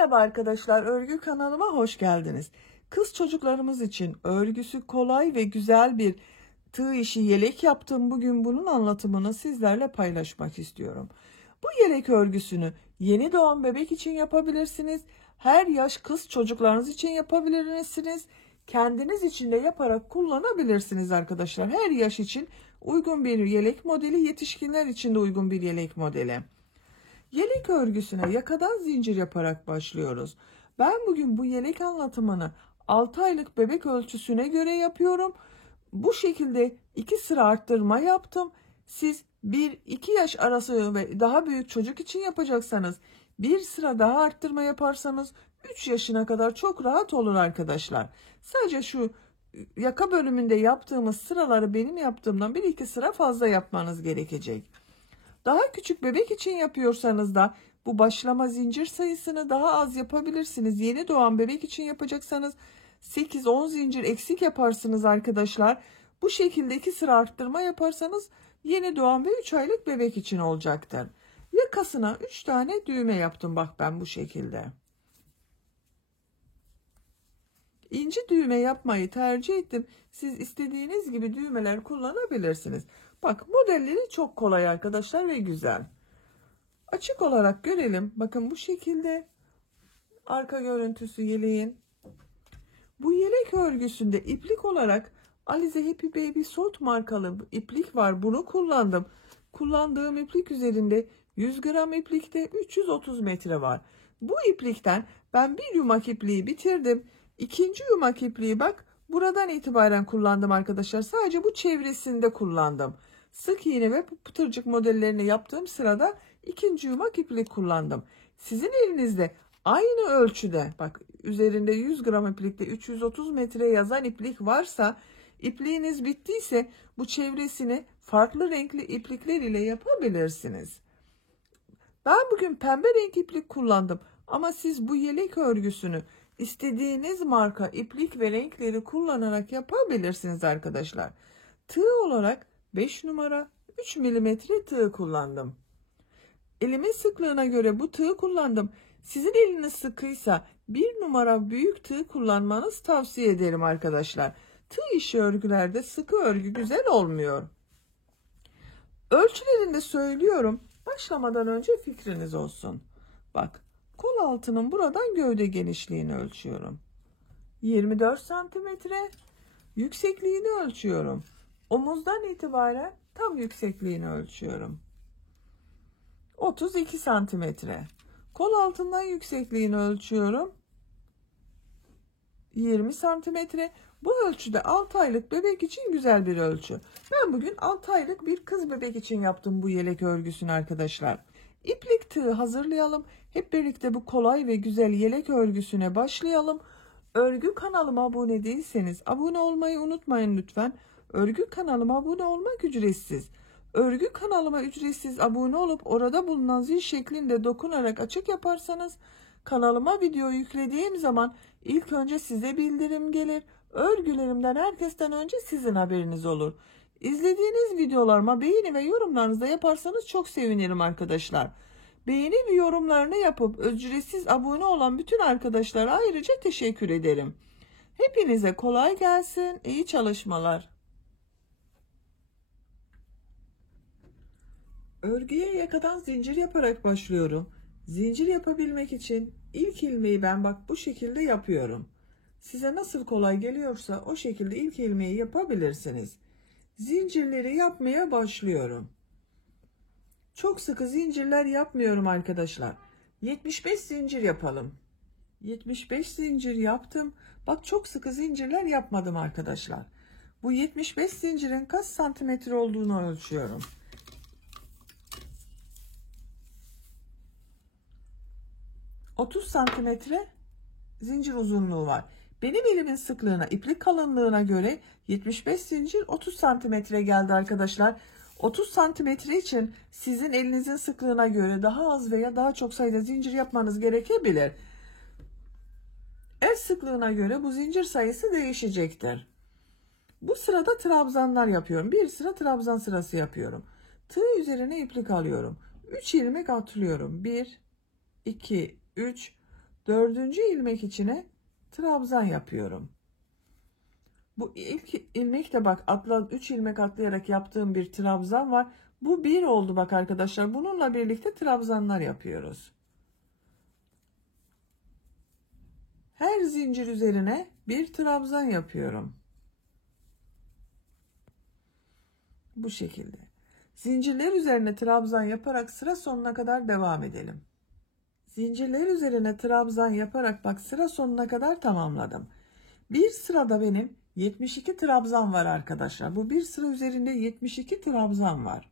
Merhaba arkadaşlar, örgü kanalıma hoş geldiniz. Kız çocuklarımız için örgüsü kolay ve güzel bir tığ işi yelek yaptım. Bugün bunun anlatımını sizlerle paylaşmak istiyorum. Bu yelek örgüsünü yeni doğan bebek için yapabilirsiniz. Her yaş kız çocuklarınız için yapabilirsiniz. Kendiniz için de yaparak kullanabilirsiniz arkadaşlar. Her yaş için uygun bir yelek modeli, yetişkinler için de uygun bir yelek modeli. Yelek örgüsüne yakadan zincir yaparak başlıyoruz. Ben bugün bu yelek anlatımını 6 aylık bebek ölçüsüne göre yapıyorum. Bu şekilde 2 sıra arttırma yaptım. Siz 1-2 yaş arası ve daha büyük çocuk için yapacaksanız bir sıra daha arttırma yaparsanız 3 yaşına kadar çok rahat olur arkadaşlar. Sadece şu yaka bölümünde yaptığımız sıraları benim yaptığımdan 1-2 sıra fazla yapmanız gerekecek. Daha küçük bebek için yapıyorsanız da bu başlama zincir sayısını daha az yapabilirsiniz. Yeni doğan bebek için yapacaksanız 8-10 zincir eksik yaparsınız arkadaşlar. Bu şekilde 2 sıra arttırma yaparsanız yeni doğan ve 3 aylık bebek için olacaktır. Yakasına 3 tane düğme yaptım bak ben bu şekilde. İnci düğme yapmayı tercih ettim. Siz istediğiniz gibi düğmeler kullanabilirsiniz. Bak modelleri çok kolay arkadaşlar ve güzel. Açık olarak görelim. Bakın bu şekilde arka görüntüsü yeleğin. Bu yelek örgüsünde iplik olarak Alize Happy Baby Soft markalı iplik var. Bunu kullandım. Kullandığım iplik üzerinde 100 gram iplikte 330 metre var. Bu iplikten ben bir yumak ipliği bitirdim. İkinci yumak ipliği bak buradan itibaren kullandım arkadaşlar. Sadece bu çevresinde kullandım. Sık iğne ve pıtırcık modellerini yaptığım sırada ikinci yumak iplik kullandım. Sizin elinizde aynı ölçüde bak üzerinde 100 gram iplikte 330 metre yazan iplik varsa, ipliğiniz bittiyse bu çevresini farklı renkli iplikler ile yapabilirsiniz. Ben bugün pembe renk iplik kullandım ama siz bu yelek örgüsünü istediğiniz marka iplik ve renkleri kullanarak yapabilirsiniz arkadaşlar. Tığ olarak 5 numara 3 milimetre tığ kullandım. Elimin sıklığına göre bu tığı kullandım. Sizin eliniz sıkıysa 1 numara büyük tığ kullanmanızı tavsiye ederim arkadaşlar. Tığ işi örgülerde sıkı örgü güzel olmuyor. Ölçülerini de söylüyorum. Başlamadan önce fikriniz olsun. Bak kol altının buradan gövde genişliğini ölçüyorum. 24 santimetre. Yüksekliğini ölçüyorum. Omuzdan itibaren tam yüksekliğini ölçüyorum. 32 santimetre. Kol altından yüksekliğini ölçüyorum. 20 santimetre. Bu ölçüde 6 aylık bebek için güzel bir ölçü. Ben bugün 6 aylık bir kız bebek için yaptım bu yelek örgüsünü arkadaşlar. İplik tığı hazırlayalım. Hep birlikte bu kolay ve güzel yelek örgüsüne başlayalım. Örgü kanalıma abone değilseniz abone olmayı unutmayın lütfen. Örgü kanalıma abone olmak ücretsiz. Örgü kanalıma ücretsiz abone olup orada bulunan zil şeklinde dokunarak açık yaparsanız kanalıma video yüklediğim zaman ilk önce size bildirim gelir. Örgülerimden herkesten önce sizin haberiniz olur. İzlediğiniz videolarıma beğeni ve yorumlarınızı da yaparsanız çok sevinirim arkadaşlar. Beğeni ve yorumlarını yapıp ücretsiz abone olan bütün arkadaşlara ayrıca teşekkür ederim. Hepinize kolay gelsin, iyi çalışmalar. Örgüye yakadan zincir yaparak başlıyorum. Zincir yapabilmek için ilk ilmeği ben bak bu şekilde yapıyorum. Size nasıl kolay geliyorsa o şekilde ilk ilmeği yapabilirsiniz. Zincirleri yapmaya başlıyorum. Çok sıkı zincirler yapmıyorum arkadaşlar. 75 zincir yapalım. 75 zincir yaptım. Bak çok sıkı zincirler yapmadım arkadaşlar. Bu 75 zincirin kaç santimetre olduğunu ölçüyorum. 30 santimetre zincir uzunluğu var. Benim elimin sıklığına, iplik kalınlığına göre 75 zincir 30 santimetre geldi arkadaşlar. 30 santimetre için sizin elinizin sıklığına göre daha az veya daha çok sayıda zincir yapmanız gerekebilir. El sıklığına göre bu zincir sayısı değişecektir. Bu sırada trabzanlar yapıyorum. Bir sıra trabzan sırası yapıyorum. Tığ üzerine iplik alıyorum. 3 ilmek atlıyorum. 1, 2, 3, Dördüncü ilmek içine trabzan yapıyorum. Bu ilk ilmek de bak 3 ilmek atlayarak yaptığım bir trabzan var. Bu bir oldu bak arkadaşlar. Bununla birlikte trabzanlar yapıyoruz. Her zincir üzerine bir trabzan yapıyorum. Bu şekilde. Zincirler üzerine trabzan yaparak sıra sonuna kadar devam edelim. Zincirler üzerine trabzan yaparak bak sıra sonuna kadar tamamladım. Bir sırada benim 72 trabzan var arkadaşlar. Bu bir sıra üzerinde 72 trabzan var.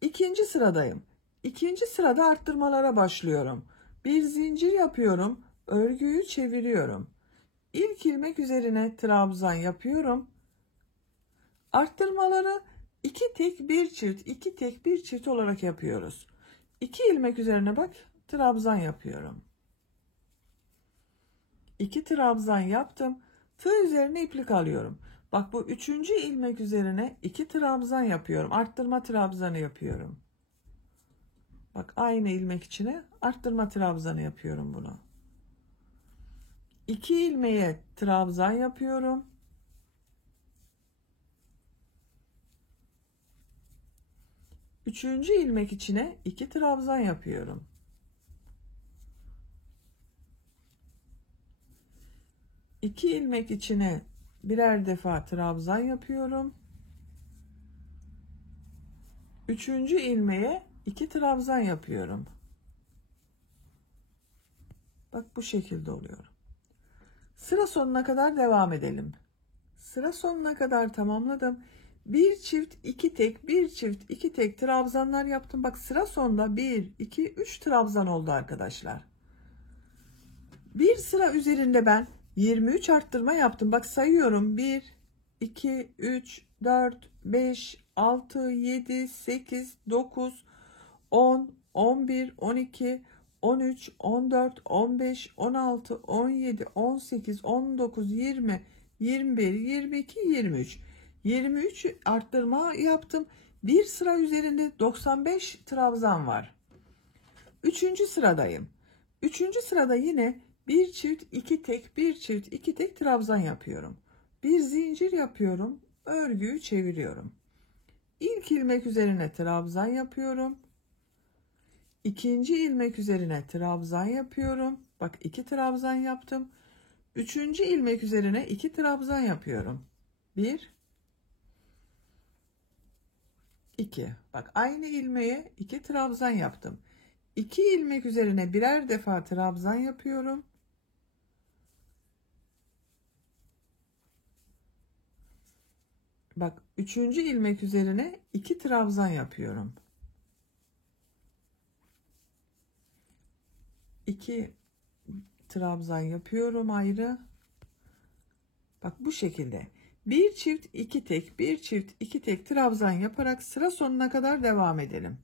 İkinci sıradayım. İkinci sırada arttırmalara başlıyorum. Bir zincir yapıyorum. Örgüyü çeviriyorum. İlk ilmek üzerine trabzan yapıyorum. Arttırmaları 2 tek 1 çift 2 tek 1 çift olarak yapıyoruz. 2 ilmek üzerine bak trabzan yapıyorum. 2 trabzan yaptım. Tığ üzerine iplik alıyorum. Bak bu 3. ilmek üzerine 2 trabzan yapıyorum. Arttırma trabzanı yapıyorum. Bak aynı ilmek içine arttırma trabzanı yapıyorum bunu. 2 ilmeğe trabzan yapıyorum. Üçüncü ilmek içine 2 trabzan yapıyorum. İki ilmek içine birer defa trabzan yapıyorum. Üçüncü ilmeğe 2 trabzan yapıyorum. Bak bu şekilde oluyor. Sıra sonuna kadar devam edelim. Sıra sonuna kadar tamamladım. Bir çift 2 tek, bir çift 2 tek trabzanlar yaptım. Bak sıra sonunda 1 2 3 trabzan oldu arkadaşlar. Bir sıra üzerinde ben 23 arttırma yaptım. Bak sayıyorum. 1 2 3 4 5 6 7 8 9 10 11 12 13 14 15 16 17 18 19 20 21 22 23 23 arttırma yaptım. Bir sıra üzerinde 95 trabzan var. Üçüncü sıradayım. Üçüncü sırada yine bir çift 2 tek, bir çift 2 tek trabzan yapıyorum. Bir zincir yapıyorum. Örgüyü çeviriyorum. İlk ilmek üzerine trabzan yapıyorum. İkinci ilmek üzerine trabzan yapıyorum. Bak 2 trabzan yaptım. Üçüncü ilmek üzerine 2 trabzan yapıyorum. 1 2. Bak aynı ilmeğe 2 trabzan yaptım. 2 ilmek üzerine birer defa trabzan yapıyorum. Bak 3. ilmek üzerine 2 trabzan yapıyorum. 2 trabzan yapıyorum ayrı. Bak bu şekilde. Bir çift 2 tek, bir çift 2 tek trabzan yaparak sıra sonuna kadar devam edelim.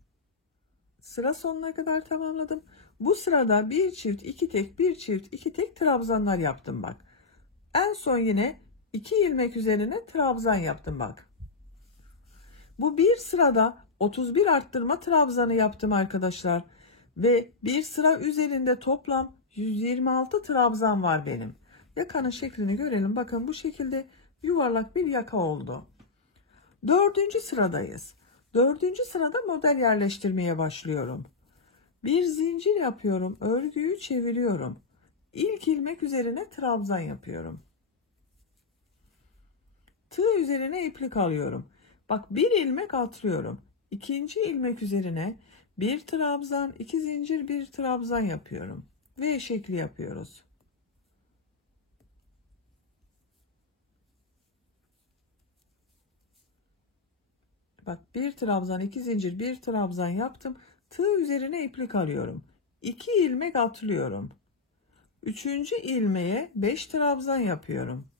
Sıra sonuna kadar tamamladım. Bu sırada bir çift 2 tek, bir çift 2 tek trabzanlar yaptım bak. En son yine 2 ilmek üzerine trabzan yaptım bak. Bu bir sırada 31 arttırma trabzanı yaptım arkadaşlar. Ve bir sıra üzerinde toplam 126 trabzan var benim. Yakanın şeklini görelim. Bakın bu şekilde yuvarlak bir yaka oldu. Dördüncü sıradayız. Dördüncü sırada model yerleştirmeye başlıyorum. Bir zincir yapıyorum. Örgüyü çeviriyorum. İlk ilmek üzerine trabzan yapıyorum. Tığ üzerine iplik alıyorum. Bak bir ilmek atlıyorum. İkinci ilmek üzerine bir trabzan, 2 zincir, bir trabzan yapıyorum. V şekli yapıyoruz. Bak bir trabzan, 2 zincir, bir trabzan yaptım. Tığ üzerine iplik alıyorum. 2 ilmek atlıyorum. Üçüncü ilmeğe 5 trabzan yapıyorum.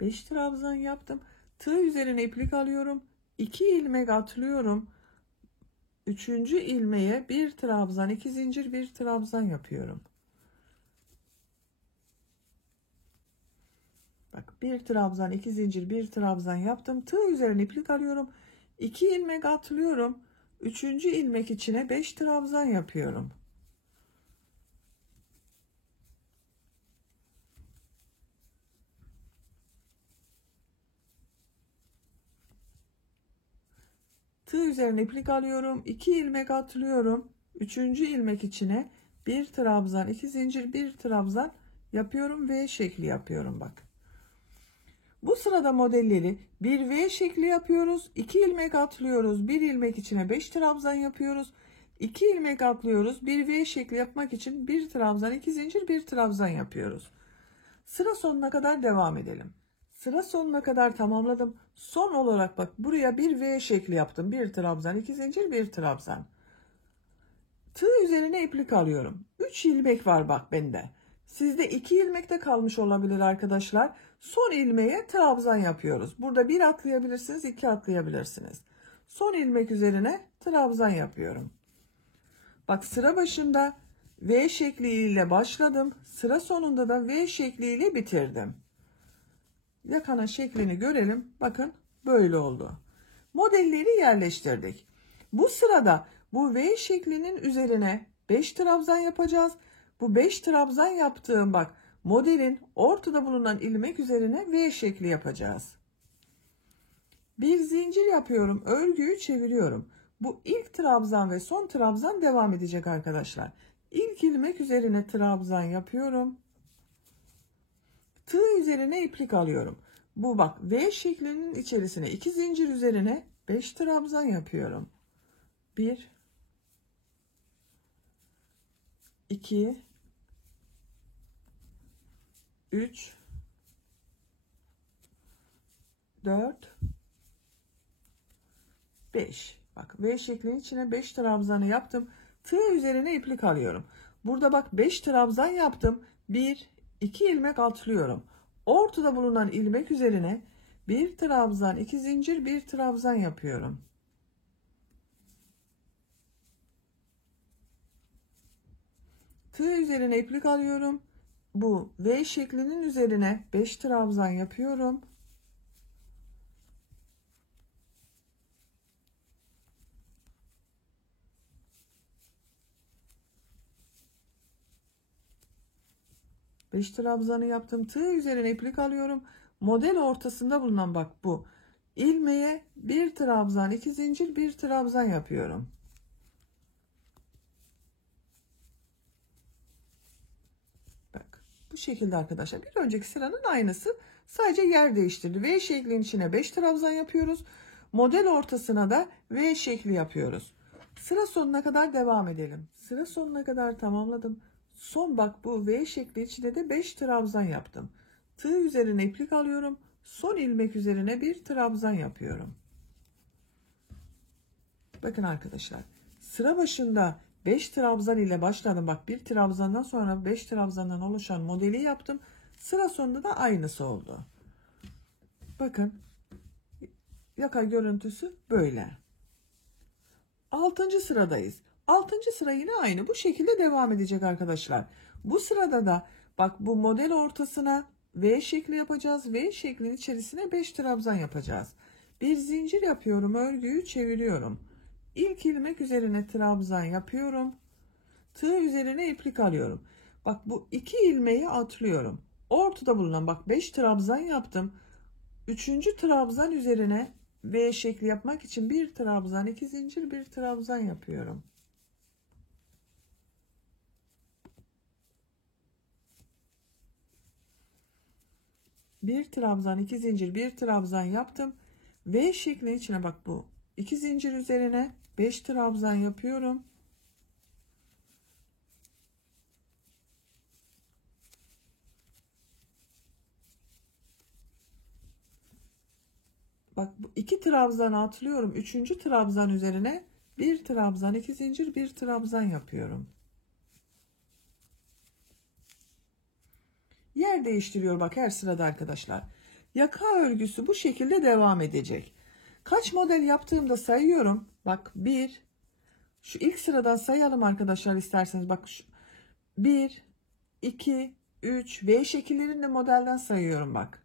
Beş trabzan yaptım. Tığ üzerine iplik alıyorum. 2 ilmek atlıyorum. Üçüncü ilmeğe bir trabzan, 2 zincir, bir trabzan yapıyorum. Bak, bir trabzan, 2 zincir, bir trabzan yaptım. Tığ üzerine iplik alıyorum. 2 ilmek atlıyorum. Üçüncü ilmek içine 5 trabzan yapıyorum. Tığ üzerine iplik alıyorum. 2 ilmek atlıyorum. Üçüncü ilmek içine bir trabzan, 2 zincir, bir trabzan yapıyorum. V şekli yapıyorum bak. Bu sırada modelleri bir V şekli yapıyoruz. 2 ilmek atlıyoruz. Bir ilmek içine 5 trabzan yapıyoruz. 2 ilmek atlıyoruz. Bir V şekli yapmak için bir trabzan, 2 zincir, bir trabzan yapıyoruz. Sıra sonuna kadar devam edelim. Sıra sonuna kadar tamamladım. Son olarak bak, buraya bir V şekli yaptım. Bir trabzan, 2 zincir, bir trabzan. Tığ üzerine iplik alıyorum. 3 ilmek var bak bende. Sizde 2 ilmek de kalmış olabilir arkadaşlar. Son ilmeğe trabzan yapıyoruz. Burada 1 atlayabilirsiniz, 2 atlayabilirsiniz. Son ilmek üzerine trabzan yapıyorum. Bak, sıra başında V şekliyle başladım. Sıra sonunda da V şekliyle bitirdim. Yakanın şeklini görelim. Bakın böyle oldu. Modelleri yerleştirdik. Bu sırada bu V şeklinin üzerine 5 trabzan yapacağız. Bu 5 trabzan yaptığım bak, modelin ortada bulunan ilmek üzerine V şekli yapacağız. Bir zincir yapıyorum. Örgüyü çeviriyorum. Bu ilk trabzan ve son trabzan devam edecek arkadaşlar. İlk ilmek üzerine trabzan yapıyorum. Tığ üzerine iplik alıyorum. Bu bak, V şeklinin içerisine 2 zincir üzerine 5 trabzan yapıyorum. 1 2 3 4 5. Bak, V şeklinin içine 5 trabzanı yaptım. Tığ üzerine iplik alıyorum. Burada bak, 5 trabzan yaptım. 1 2 ilmek atlıyorum. Ortada bulunan ilmek üzerine bir trabzan, 2 zincir, bir trabzan yapıyorum. Tığ üzerine iplik alıyorum. Bu V şeklinin üzerine 5 trabzan yapıyorum. Beş trabzanı yaptım. Tığ üzerine iplik alıyorum. Model ortasında bulunan bak bu ilmeğe bir trabzan, 2 zincir, bir trabzan yapıyorum. Bak, bu şekilde arkadaşlar. Bir önceki sıranın aynısı. Sadece yer değiştirdi. V şeklinin içine 5 trabzan yapıyoruz. Model ortasına da V şekli yapıyoruz. Sıra sonuna kadar devam edelim. Sıra sonuna kadar tamamladım. Son bak, bu V şekli içine de 5 trabzan yaptım. Tığ üzerine iplik alıyorum. Son ilmek üzerine bir trabzan yapıyorum. Bakın arkadaşlar, sıra başında 5 trabzan ile başladım. Bak, bir trabzandan sonra 5 trabzandan oluşan modeli yaptım. Sıra sonunda da aynısı oldu. Bakın, yaka görüntüsü böyle. 6. sıradayız. 6. sıra yine aynı bu şekilde devam edecek arkadaşlar. Bu sırada da bak, bu model ortasına V şekli yapacağız. V şeklinin içerisine 5 trabzan yapacağız. Bir zincir yapıyorum. Örgüyü çeviriyorum. İlk ilmek üzerine trabzan yapıyorum. Tığ üzerine iplik alıyorum. Bak, bu 2 ilmeği atlıyorum. Ortada bulunan bak, 5 trabzan yaptım. 3. trabzan üzerine V şekli yapmak için bir trabzan, 2 zincir, bir trabzan yapıyorum. Bir trabzan, 2 zincir, bir trabzan yaptım. V şeklinin içine bak, bu 2 zincir üzerine 5 trabzan yapıyorum. Bak, bu 2 trabzan atlıyorum. 3. trabzan üzerine bir trabzan, 2 zincir, bir trabzan yapıyorum. Yer değiştiriyor bak her sırada arkadaşlar. Yaka örgüsü bu şekilde devam edecek. Kaç model yaptığımda sayıyorum. Bak, 1 Şu ilk sıradan sayalım arkadaşlar isterseniz. Bak 1, 2, 3 V şekillerinde modelden sayıyorum bak.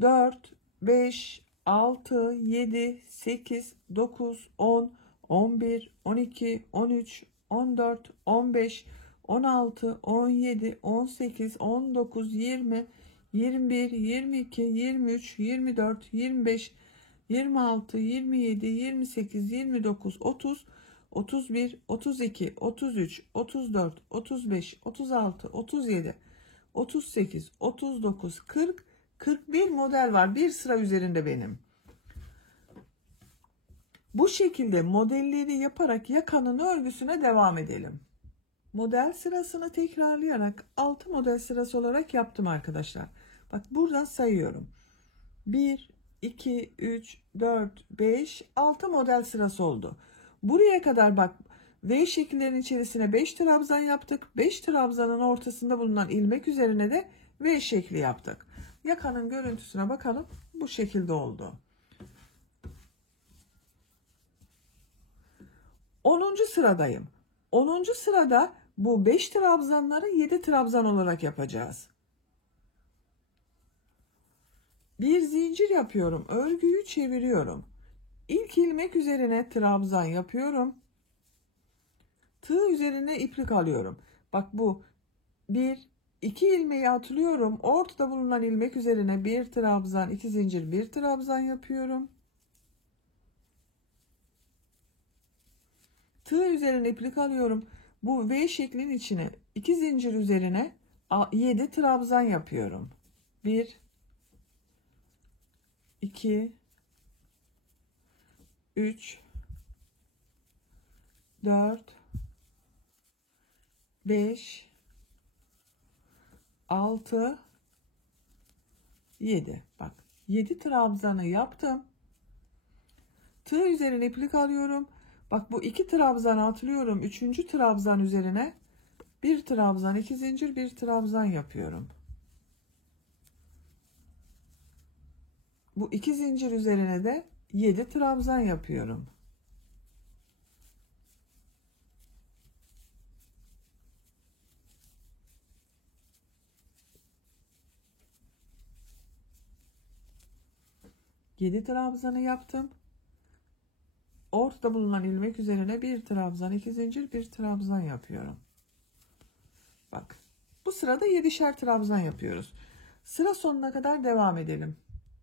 4, 5, 6, 7, 8, 9, 10, 11, 12, 13, 14, 15, 16, 17, 18, 19, 20, 21, 22, 23, 24, 25, 26, 27, 28, 29, 30, 31, 32, 33, 34, 35, 36, 37, 38, 39, 40, 41 model var. Bir sıra üzerinde benim. Bu şekilde modelleri yaparak yakanın örgüsüne devam edelim. Model sırasını tekrarlayarak 6 model sırası olarak yaptım arkadaşlar. Bak buradan sayıyorum. 1, 2, 3, 4, 5, 6 model sırası oldu. Buraya kadar bak V şekillerin içerisine 5 trabzan yaptık. 5 trabzanın ortasında bulunan ilmek üzerine de V şekli yaptık. Yakanın görüntüsüne bakalım. Bu şekilde oldu. 10. sıradayım. 10. sırada bu 5 trabzanları 7 trabzan olarak yapacağız. Bir zincir yapıyorum. Örgüyü çeviriyorum. İlk ilmek üzerine trabzan yapıyorum. Tığ üzerine iplik alıyorum. Bak bu 1, 2 ilmeği atlıyorum. Ortada bulunan ilmek üzerine bir trabzan, 2 zincir, bir trabzan yapıyorum. Tığ üzerine iplik alıyorum. Bu V şeklinin içine 2 zincir üzerine 7 trabzan yapıyorum. 1, 2, 3, 4, 5, 6, 7. Bak 7 trabzanı yaptım. Tığ üzerine iplik alıyorum. Bak bu 2 trabzan atlıyorum. 3. trabzan üzerine bir trabzan, 2 zincir, bir trabzan yapıyorum. Bu 2 zincir üzerine de 7 trabzan yapıyorum. Yedi trabzanı yaptım. Ortada bulunan ilmek üzerine bir trabzan, 2 zincir, bir trabzan yapıyorum. Bak bu sırada 7'şer trabzan yapıyoruz. Sıra sonuna kadar devam edelim.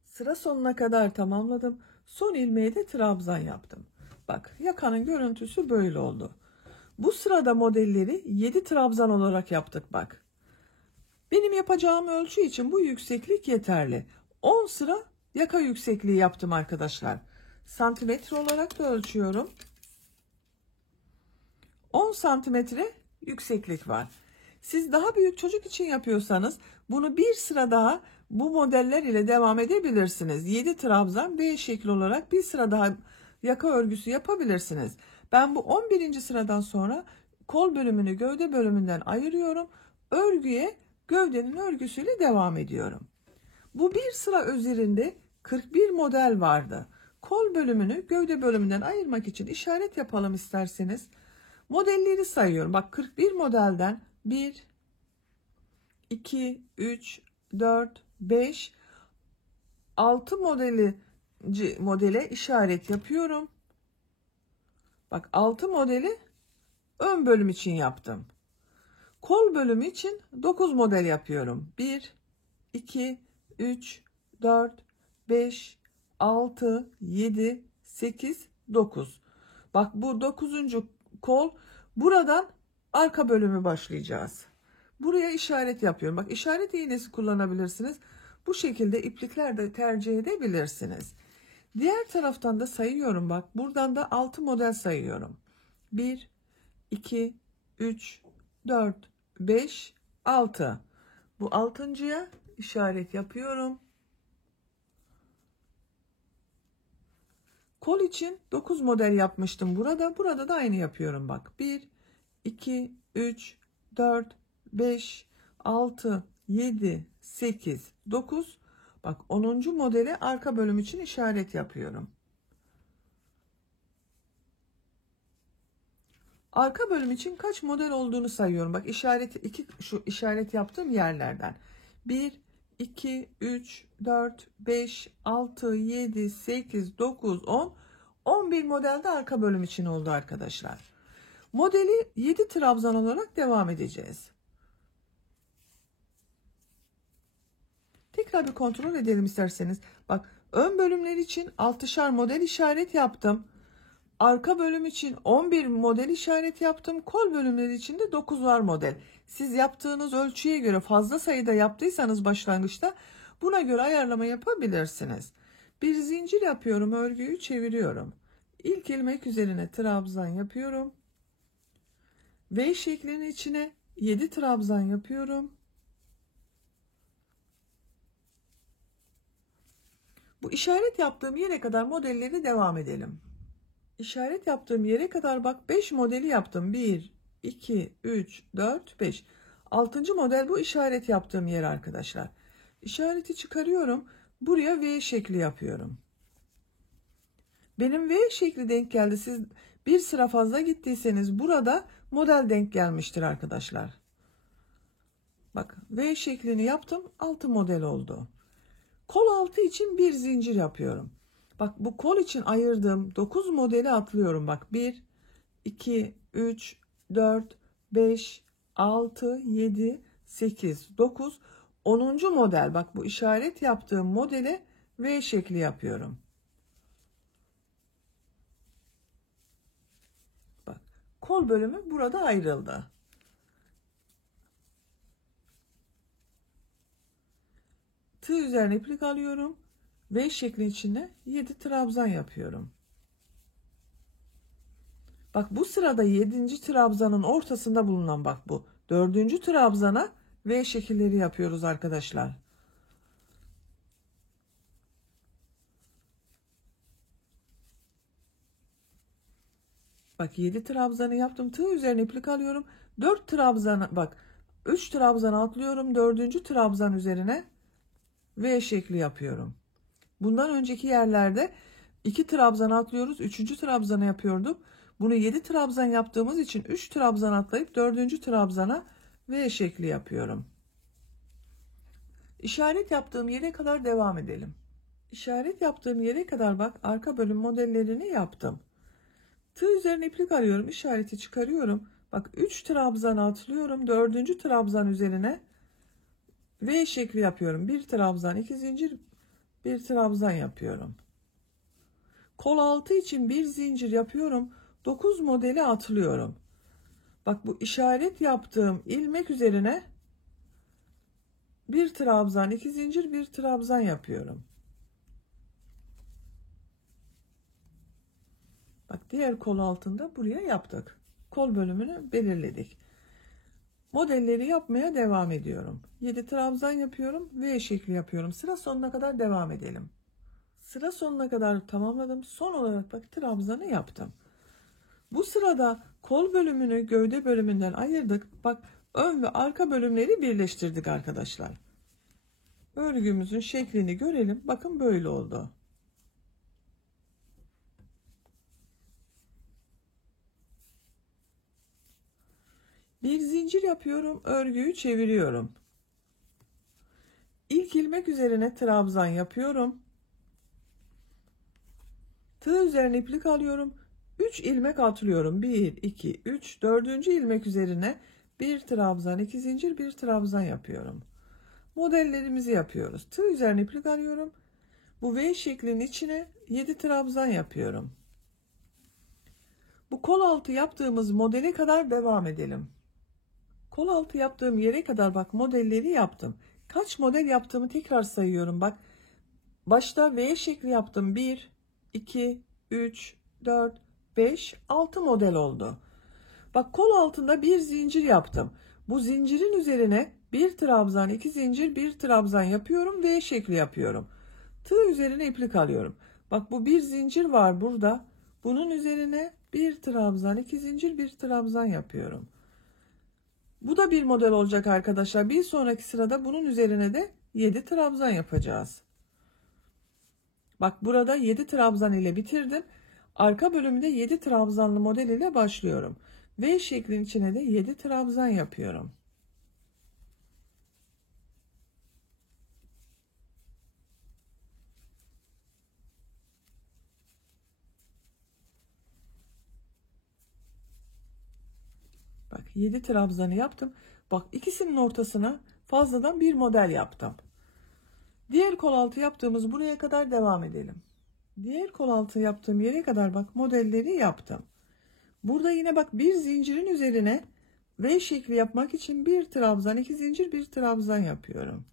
Sıra sonuna kadar tamamladım. Son ilmeğe de trabzan yaptım. Bak yakanın görüntüsü böyle oldu. Bu sırada modelleri 7 trabzan olarak yaptık bak. Benim yapacağım ölçü için bu yükseklik yeterli. 10 sıra yaka yüksekliği yaptım arkadaşlar. Santimetre olarak da ölçüyorum. 10 santimetre yükseklik var. Siz daha büyük çocuk için yapıyorsanız bunu bir sıra daha bu modeller ile devam edebilirsiniz. 7 trabzan B şekli olarak bir sıra daha yaka örgüsü yapabilirsiniz. Ben bu 11. sıradan sonra kol bölümünü gövde bölümünden ayırıyorum. Örgüye gövdenin örgüsüyle devam ediyorum. Bu bir sıra üzerinde 41 model vardı. Kol bölümünü gövde bölümünden ayırmak için işaret yapalım isterseniz. Modelleri sayıyorum. Bak 41 modelden 1, 2, 3, 4, 5, 6 modele işaret yapıyorum. Bak 6 modeli ön bölüm için yaptım. Kol bölümü için 9 model yapıyorum. 1, 2, 3, 4, 5, 6, 7, 8, 9. Bak bu 9. kol. Buradan arka bölümü başlayacağız. Buraya işaret yapıyorum. Bak işaret iğnesi kullanabilirsiniz. Bu şekilde iplikler de tercih edebilirsiniz. Diğer taraftan da sayıyorum bak. Buradan da 6 model sayıyorum. 1, 2, 3, 4, 5, 6. Bu 6.'ya işaret yapıyorum. Kol için 9 model yapmıştım burada. Burada da aynı yapıyorum bak. 1, 2, 3, 4, 5, 6, 7, 8, 9. Bak 10. modele arka bölüm için işaret yapıyorum. Arka bölüm için kaç model olduğunu sayıyorum. Bak şu işaret yaptığım yerlerden. 1, 2, 3, 4, 5, 6, 7, 8, 9, 10. 11 modelde arka bölüm için oldu arkadaşlar. Modeli 7 trabzan olarak devam edeceğiz. Tekrar bir kontrol edelim isterseniz. Bak, ön bölümler için 6'şar model işaret yaptım. Arka bölüm için 11 model işaret yaptım. Kol bölümleri için de 9'ar model. Siz yaptığınız ölçüye göre fazla sayıda yaptıysanız başlangıçta buna göre ayarlama yapabilirsiniz. Bir zincir yapıyorum, örgüyü çeviriyorum. İlk ilmek üzerine trabzan yapıyorum. V şeklinin içine 7 trabzan yapıyorum. Bu işaret yaptığım yere kadar modelleri devam edelim. İşaret yaptığım yere kadar bak 5 modeli yaptım. 1, 2, 3, 4, 5. 6. model bu işaret yaptığım yer arkadaşlar. İşareti çıkarıyorum. Buraya V şekli yapıyorum. Benim V şekli denk geldi. Siz bir sıra fazla gittiyseniz burada model denk gelmiştir arkadaşlar. Bak, V şeklini yaptım. 6 model oldu. Kol altı için bir zincir yapıyorum. Bak, bu kol için ayırdığım 9 modeli atlıyorum. Bak, 1, 2, 3, 4, 5, 6, 7, 8, 9, 10. model. Bak, bu işaret yaptığım modele V şekli yapıyorum. Bak, kol bölümü burada ayrıldı. Tığ üzerine iplik alıyorum. V şekli içine 7 trabzan yapıyorum. Bak, bu sırada 7. trabzanın ortasında bulunan bak bu 4. trabzana V şekilleri yapıyoruz arkadaşlar. Bak, 7 trabzanı yaptım. Tığ üzerine iplik alıyorum. 4 trabzanı bak 3 trabzanı atlıyorum. 4. trabzan üzerine V şekli yapıyorum. Bundan önceki yerlerde 2 trabzan atlıyoruz. 3. trabzanı yapıyorduk. Bunu 7 trabzan yaptığımız için 3 trabzan atlayıp 4. trabzana V şekli yapıyorum. İşaret yaptığım yere kadar devam edelim. İşaret yaptığım yere kadar bak arka bölüm modellerini yaptım. Tığ üzerine iplik arıyorum. İşareti çıkarıyorum. Bak, 3 trabzan atlıyorum. 4. trabzan üzerine V şekli yapıyorum. 1 trabzan, 2 zincir, 1 trabzan yapıyorum. Kol altı için bir zincir yapıyorum. 9 modeli atlıyorum. Bak, bu işaret yaptığım ilmek üzerine 1 trabzan, 2 zincir, 1 trabzan yapıyorum. Bak, diğer kol altında buraya yaptık. Kol bölümünü belirledik. Modelleri yapmaya devam ediyorum. 7 trabzan yapıyorum. V şekli yapıyorum. Sıra sonuna kadar devam edelim. Sıra sonuna kadar tamamladım. Son olarak bak, trabzanı yaptım. Bu sırada kol bölümünü gövde bölümünden ayırdık. Bak, ön ve arka bölümleri birleştirdik arkadaşlar. Örgümüzün şeklini görelim. Bakın, böyle oldu. Bir zincir yapıyorum. Örgüyü çeviriyorum. İlk ilmek üzerine trabzan yapıyorum. Tığ üzerine iplik alıyorum. 3 ilmek atlıyorum. 1, 2, 3, 4. ilmek üzerine 1 trabzan, 2 zincir, 1 trabzan yapıyorum. Modellerimizi yapıyoruz. Tığ üzerine iplik alıyorum. Bu V şeklinin içine 7 trabzan yapıyorum. Bu kol altı yaptığımız modele kadar devam edelim. Kol altı yaptığım yere kadar bak, modelleri yaptım. Kaç model yaptığımı tekrar sayıyorum. Bak, başta V şekli yaptım. 1, 2, 3, 4, 5, 6 model oldu. Bak, kol altında bir zincir yaptım. Bu zincirin üzerine 1 trabzan, 2 zincir, 1 trabzan yapıyorum. V şekli yapıyorum. Tığ üzerine iplik alıyorum. Bak, bu bir zincir var burada. Bunun üzerine 1 trabzan, 2 zincir, 1 trabzan yapıyorum. Bu da bir model olacak arkadaşlar. Bir sonraki sırada bunun üzerine de 7 trabzan yapacağız. Bak, burada 7 trabzan ile bitirdim. Arka bölümde 7 trabzanlı model ile başlıyorum. V şeklin içine de 7 trabzan yapıyorum. Bak 7 trabzanı yaptım. Bak ikisinin ortasına fazladan bir model yaptım. Diğer kol altı yaptığımız buraya kadar devam edelim. Diğer kol altı yaptığım yere kadar bak modelleri yaptım. Burada yine bak bir zincirin üzerine V şekli yapmak için bir trabzan, 2 zincir, bir trabzan yapıyorum.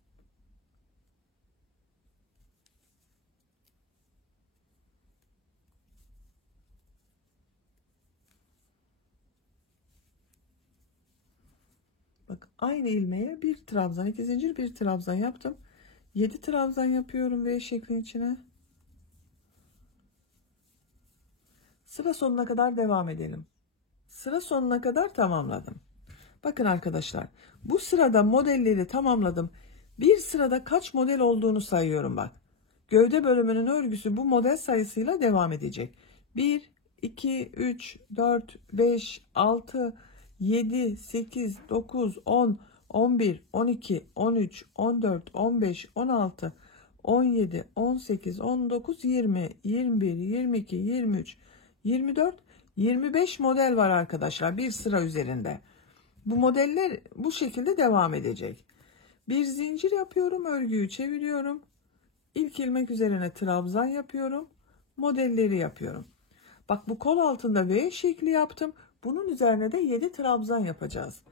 Bak aynı ilmeğe bir trabzan, 2 zincir, bir trabzan yaptım. 7 trabzan yapıyorum V şeklin içine. Sıra sonuna kadar devam edelim. Sıra sonuna kadar tamamladım. Bakın arkadaşlar, bu sırada modelleri tamamladım. Bir sırada kaç model olduğunu sayıyorum bak. Gövde bölümünün örgüsü bu model sayısıyla devam edecek. 1, 2, 3, 4, 5, 6, 7, 8, 9, 10, 11, 12, 13, 14, 15, 16, 17, 18, 19, 20, 21, 22, 23, 24, 25 model var arkadaşlar bir sıra üzerinde. Bu modeller bu şekilde devam edecek. Bir zincir yapıyorum, örgüyü çeviriyorum. İlk ilmek üzerine trabzan yapıyorum. Modelleri yapıyorum. Bak bu kol altında V şekli yaptım. Bunun üzerine de 7 trabzan yapacağız.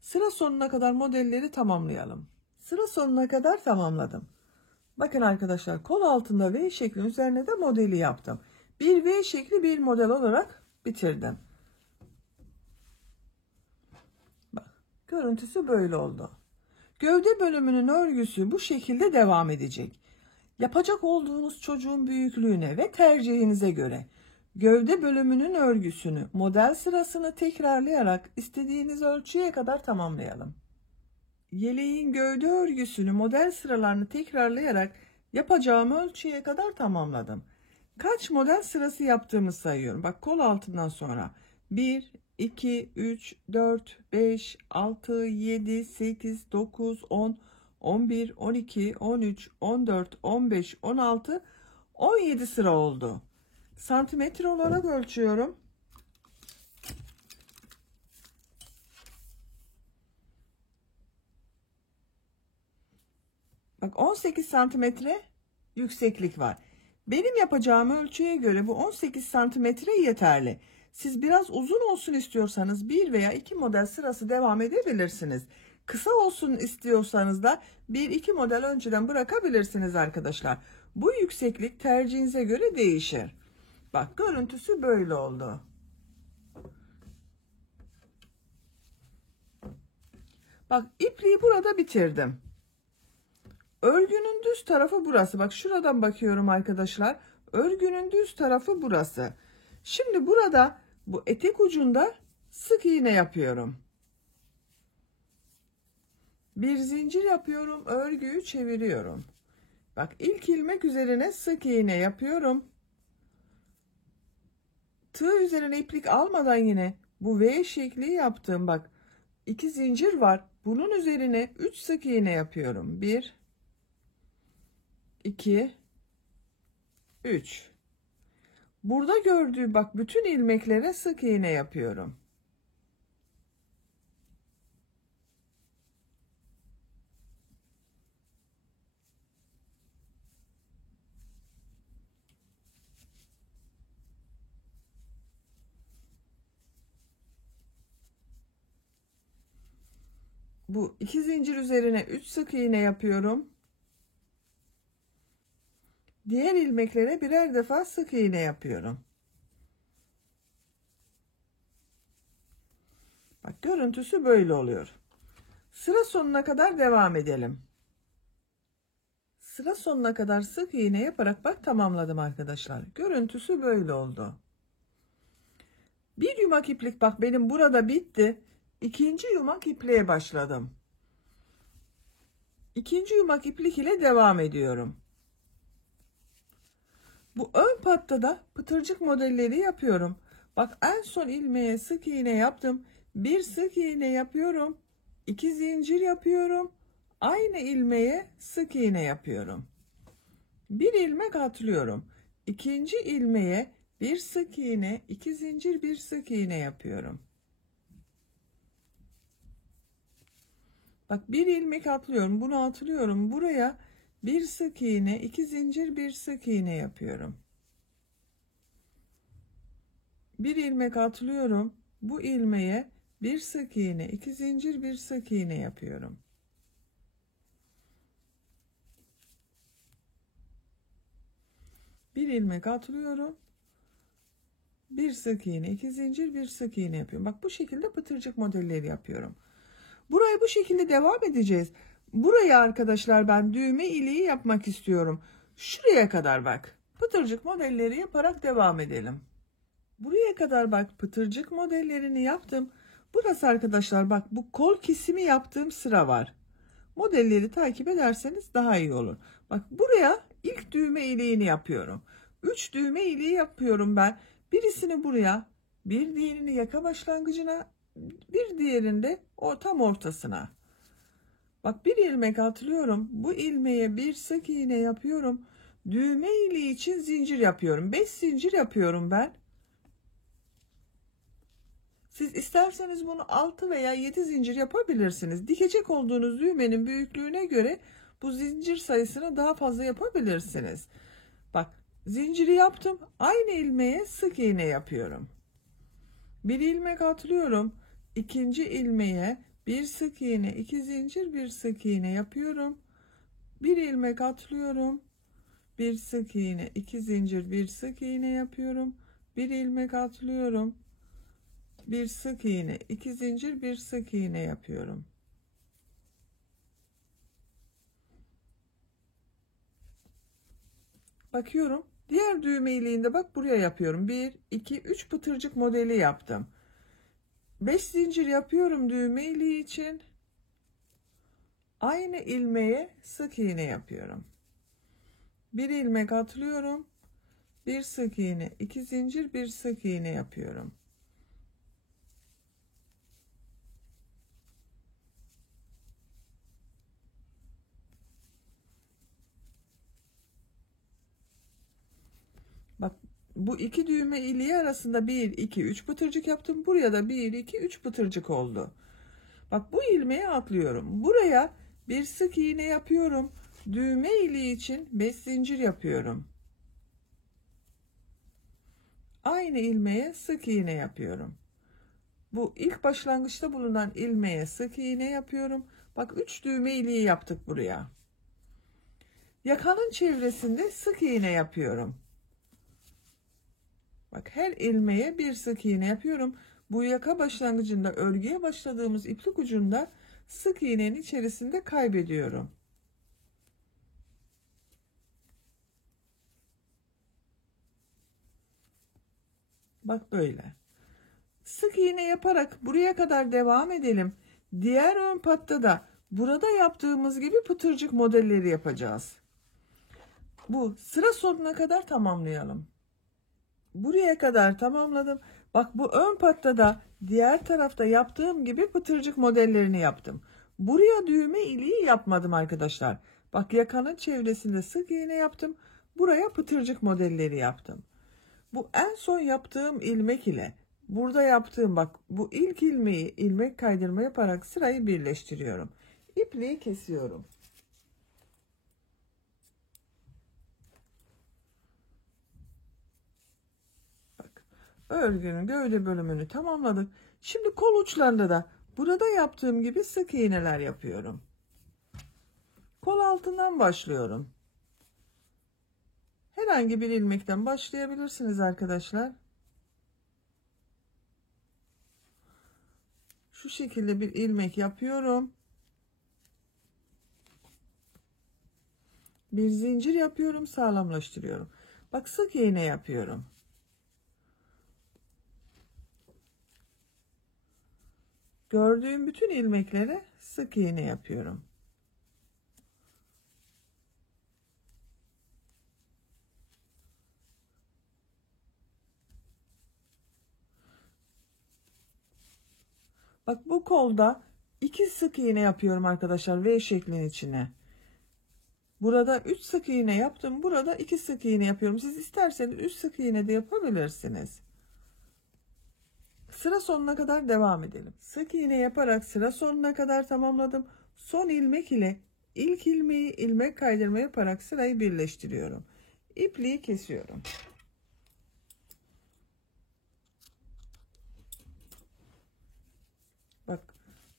Sıra sonuna kadar modelleri tamamlayalım. Sıra sonuna kadar tamamladım. Bakın arkadaşlar kol altında V şeklinin üzerine de modeli yaptım. Bir V şekli bir model olarak bitirdim. Bak görüntüsü böyle oldu. Gövde bölümünün örgüsü bu şekilde devam edecek. Yapacak olduğunuz çocuğun büyüklüğüne ve tercihinize göre gövde bölümünün örgüsünü, model sırasını tekrarlayarak istediğiniz ölçüye kadar tamamlayalım. Yeleğin gövde örgüsünü, model sıralarını tekrarlayarak yapacağım ölçüye kadar tamamladım. Kaç model sırası yaptığımı sayıyorum. Bak kol altından sonra 1, 2, 3, 4, 5, 6, 7, 8, 9, 10, 11, 12, 13, 14, 15, 16, 17 sıra oldu. Santimetre olarak ölçüyorum. Bak 18 santimetre yükseklik var. Benim yapacağım ölçüye göre bu 18 santimetre yeterli. Siz biraz uzun olsun istiyorsanız bir veya iki model sırası devam edebilirsiniz. Kısa olsun istiyorsanız da bir iki model önceden bırakabilirsiniz arkadaşlar. Bu yükseklik tercihinize göre değişir. Bak görüntüsü böyle oldu. Bak ipliği burada bitirdim. Örgünün düz tarafı burası. Bak şuradan bakıyorum arkadaşlar. Örgünün düz tarafı burası. Şimdi burada bu etek ucunda sık iğne yapıyorum. Bir zincir yapıyorum. Örgüyü çeviriyorum. Bak ilk ilmek üzerine sık iğne yapıyorum. Tığ üzerine iplik almadan yine bu V şekli yaptım. Bak 2 zincir var. Bunun üzerine 3 sık iğne yapıyorum. 1 2 3. Burada gördüğü bak bütün ilmeklere sık iğne yapıyorum. Bu 2 zincir üzerine 3 sık iğne yapıyorum. Diğer ilmeklere birer defa sık iğne yapıyorum. Bak görüntüsü böyle oluyor. Sıra sonuna kadar devam edelim. Sıra sonuna kadar sık iğne yaparak bak tamamladım arkadaşlar. Görüntüsü böyle oldu. Bir yumak iplik bak benim burada bitti. İkinci yumak ipliğe başladım. İkinci yumak iplik ile devam ediyorum. Bu ön patta da pıtırcık modelleri yapıyorum. Bak en son ilmeğe sık iğne yaptım. Bir sık iğne yapıyorum. 2 zincir yapıyorum. Aynı ilmeğe sık iğne yapıyorum. Bir ilmek atlıyorum. İkinci ilmeğe bir sık iğne, 2 zincir, bir sık iğne yapıyorum. Bak bir ilmek atlıyorum. Bunu atlıyorum. Buraya bir sık iğne, 2 zincir, bir sık iğne yapıyorum. Bir ilmek atlıyorum. Bu ilmeğe bir sık iğne, 2 zincir, bir sık iğne yapıyorum. Bir ilmek atlıyorum. Bir sık iğne, 2 zincir, bir sık iğne yapıyorum. Bak bu şekilde pıtırcık modelleri yapıyorum. Buraya bu şekilde devam edeceğiz. Buraya arkadaşlar ben düğme iliği yapmak istiyorum. Şuraya kadar bak. Pıtırcık modelleri yaparak devam edelim. Buraya kadar bak pıtırcık modellerini yaptım. Burası arkadaşlar bak bu kol kesimi yaptığım sıra var. Modelleri takip ederseniz daha iyi olur. Bak buraya ilk düğme iliğini yapıyorum. 3 düğme iliği yapıyorum ben. Birisini buraya, bir diğerini yaka başlangıcına, bir diğerinde o tam ortasına. Bak bir ilmek atlıyorum. Bu ilmeğe bir sık iğne yapıyorum. Düğme iliği için zincir yapıyorum. 5 zincir yapıyorum ben. Siz isterseniz bunu 6 veya 7 zincir yapabilirsiniz. Dikecek olduğunuz düğmenin büyüklüğüne göre bu zincir sayısını daha fazla yapabilirsiniz. Bak zinciri yaptım. Aynı ilmeğe sık iğne yapıyorum. Bir ilmek atlıyorum. İkinci ilmeğe bir sık iğne, 2 zincir, bir sık iğne yapıyorum. Bir ilmek atlıyorum. Bir sık iğne, 2 zincir, bir sık iğne yapıyorum. Bir ilmek atlıyorum. Bir sık iğne, 2 zincir, bir sık iğne yapıyorum. Bakıyorum. Diğer düğme iliğinde bak buraya yapıyorum. 1, 2, 3 pıtırcık modeli yaptım. 5 zincir yapıyorum düğme iliği için. Aynı ilmeğe sık iğne yapıyorum. Bir ilmek atlıyorum. Bir sık iğne, 2 zincir, bir sık iğne yapıyorum. Bak bu iki düğme iliği arasında 1, 2, 3 pıtırcık yaptım. Buraya da 1, 2, 3 pıtırcık oldu. Bak bu ilmeği atlıyorum. Buraya bir sık iğne yapıyorum. Düğme iliği için 5 zincir yapıyorum. Aynı ilmeğe sık iğne yapıyorum. Bu ilk başlangıçta bulunan ilmeğe sık iğne yapıyorum. Bak 3 düğme iliği yaptık buraya. Yakanın çevresinde sık iğne yapıyorum. Bak her ilmeğe bir sık iğne yapıyorum. Bu yaka başlangıcında örgüye başladığımız iplik ucunda sık iğnenin içerisinde kaybediyorum. Bak böyle. Sık iğne yaparak buraya kadar devam edelim. Diğer ön patta da burada yaptığımız gibi pıtırcık modelleri yapacağız. Bu sıra sonuna kadar tamamlayalım. Buraya kadar tamamladım. Bak bu ön patta da diğer tarafta yaptığım gibi pıtırcık modellerini yaptım. Buraya düğme iliği yapmadım arkadaşlar. Bak yakanın çevresinde sık iğne yaptım. Buraya pıtırcık modelleri yaptım. Bu en son yaptığım ilmek ile burada yaptığım bak bu ilk ilmeği ilmek kaydırma yaparak sırayı birleştiriyorum. İpliği kesiyorum. Bak örgünün gövde bölümünü tamamladık. Şimdi kol uçlarında da burada yaptığım gibi sık iğneler yapıyorum. Kol altından başlıyorum. Herhangi bir ilmekten başlayabilirsiniz arkadaşlar. Şu şekilde bir ilmek yapıyorum. Bir zincir yapıyorum, sağlamlaştırıyorum. Bak sık iğne yapıyorum. Gördüğüm bütün ilmeklere sık iğne yapıyorum. Bak bu kolda 2 sık iğne yapıyorum arkadaşlar V şeklinin içine. Burada 3 sık iğne yaptım. Burada 2 sık iğne yapıyorum. Siz isterseniz 3 sık iğne de yapabilirsiniz. Sıra sonuna kadar devam edelim. Sık iğne yaparak sıra sonuna kadar tamamladım. Son ilmek ile ilk ilmeği ilmek kaydırma yaparak sırayı birleştiriyorum. İpliği kesiyorum. Bak,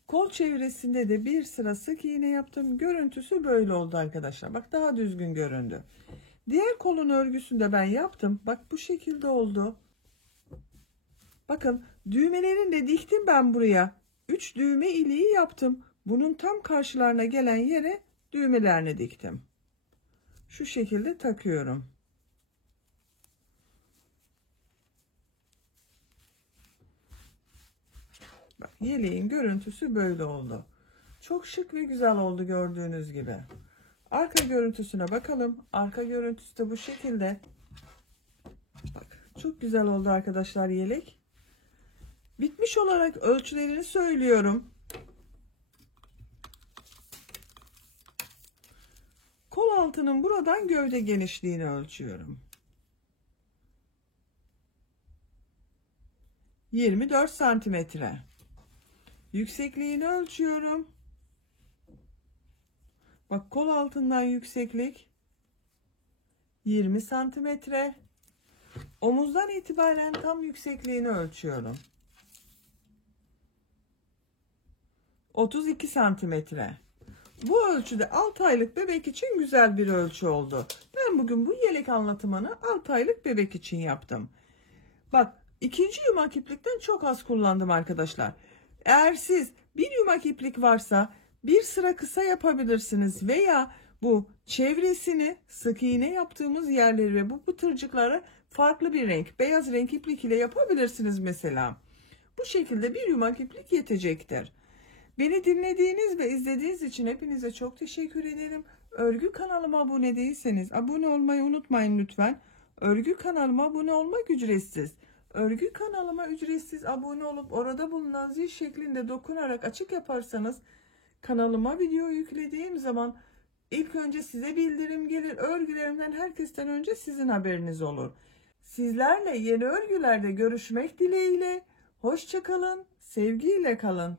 kol çevresinde de bir sıra sık iğne yaptım. Görüntüsü böyle oldu arkadaşlar. Bak daha düzgün göründü. Diğer kolun örgüsünde ben yaptım. Bak bu şekilde oldu. Bakın düğmelerini de diktim ben buraya. 3 düğme iliği yaptım. Bunun tam karşılarına gelen yere düğmelerini diktim. Şu şekilde takıyorum. Bak, yeleğin görüntüsü böyle oldu. Çok şık ve güzel oldu gördüğünüz gibi. Arka görüntüsüne bakalım. Arka görüntüsü de bu şekilde. Bak, çok güzel oldu arkadaşlar yelek. Bitmiş olarak ölçülerini söylüyorum. Kol altının buradan gövde genişliğini ölçüyorum. 24 santimetre. Yüksekliğini ölçüyorum. Bak kol altından yükseklik 20 santimetre. Omuzdan itibaren tam yüksekliğini ölçüyorum. 32 santimetre. Bu ölçüde 6 aylık bebek için güzel bir ölçü oldu. Ben bugün bu yelek anlatımını 6 aylık bebek için yaptım. Bak, ikinci yumak iplikten çok az kullandım arkadaşlar. Eğer siz bir yumak iplik varsa bir sıra kısa yapabilirsiniz veya bu çevresini sık iğne yaptığımız yerleri ve bu pıtırcıkları farklı bir renk, beyaz renk iplik ile yapabilirsiniz mesela. Bu şekilde bir yumak iplik yetecektir. Beni dinlediğiniz ve izlediğiniz için hepinize çok teşekkür ederim. Örgü kanalıma abone değilseniz abone olmayı unutmayın lütfen. Örgü kanalıma abone olmak ücretsiz. Örgü kanalıma ücretsiz abone olup orada bulunan zil şeklinde dokunarak açık yaparsanız kanalıma video yüklediğim zaman ilk önce size bildirim gelir. Örgülerimden herkesten önce sizin haberiniz olur. Sizlerle yeni örgülerde görüşmek dileğiyle. Hoşça kalın, sevgiyle kalın.